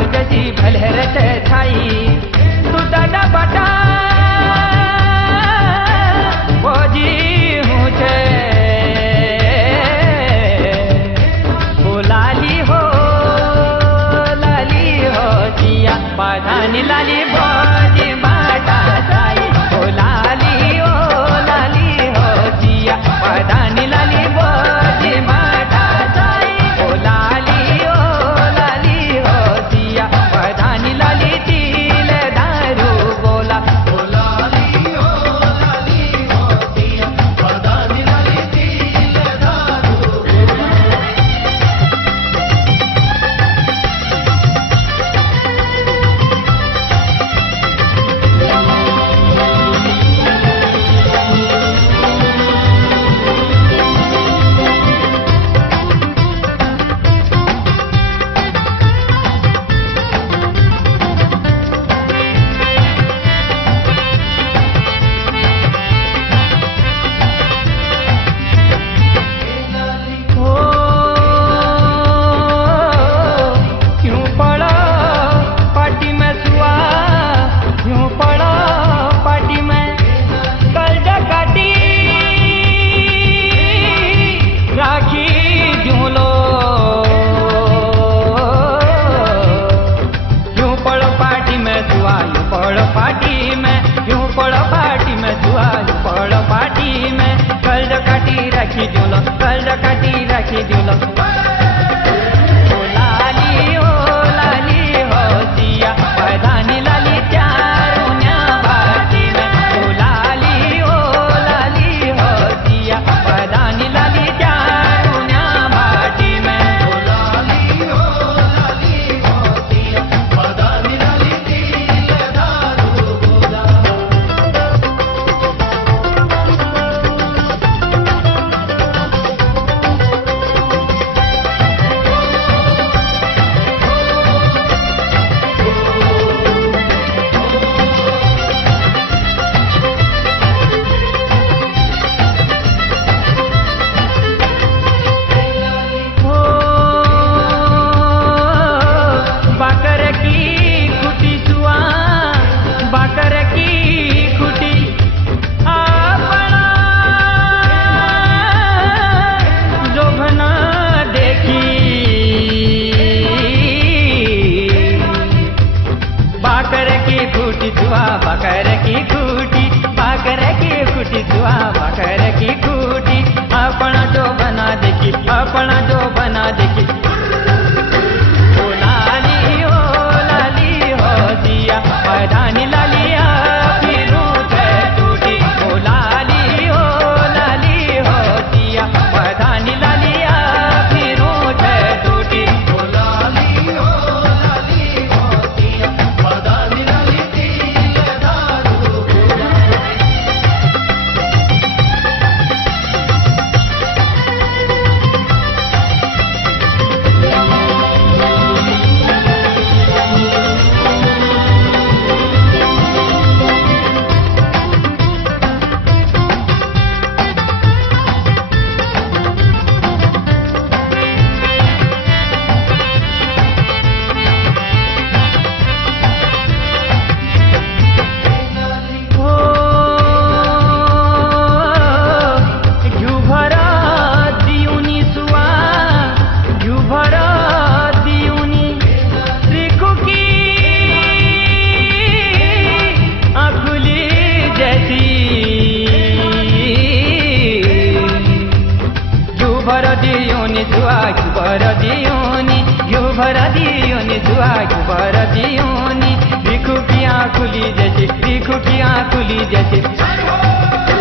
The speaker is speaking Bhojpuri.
सागर जैसी भलहरत छाई तू दादा बटा वो जी हूँ छे वो लाली हो जिया पधानी लाली भोजी बाटा साई ओ लाली हो जिया पधानी लाली भोजी बाटा साई ओ लाली हो जिया पधानी लाली तिल दारू बोला ओ लाली हो जिया पधानी लाली तिल दारू काटी रखी दिलो ओ लाली हो जिया पधानी लाली चारुण्या बाटी में ओ लाली हो जिया पधानी लाली चारुण्या बाटी में ओ लाली हो जिया पधानी लाली तिल दारू बोला बाकर की खूटी अपना जो बना देखी ओ लाली हो जिया पधानी लालिया फिर टूटी ओ लाली हो जिया पधानी लालिया फिर टूटी ओ लाली हो जिया पधानी लाली तिल दारू खुली जैसे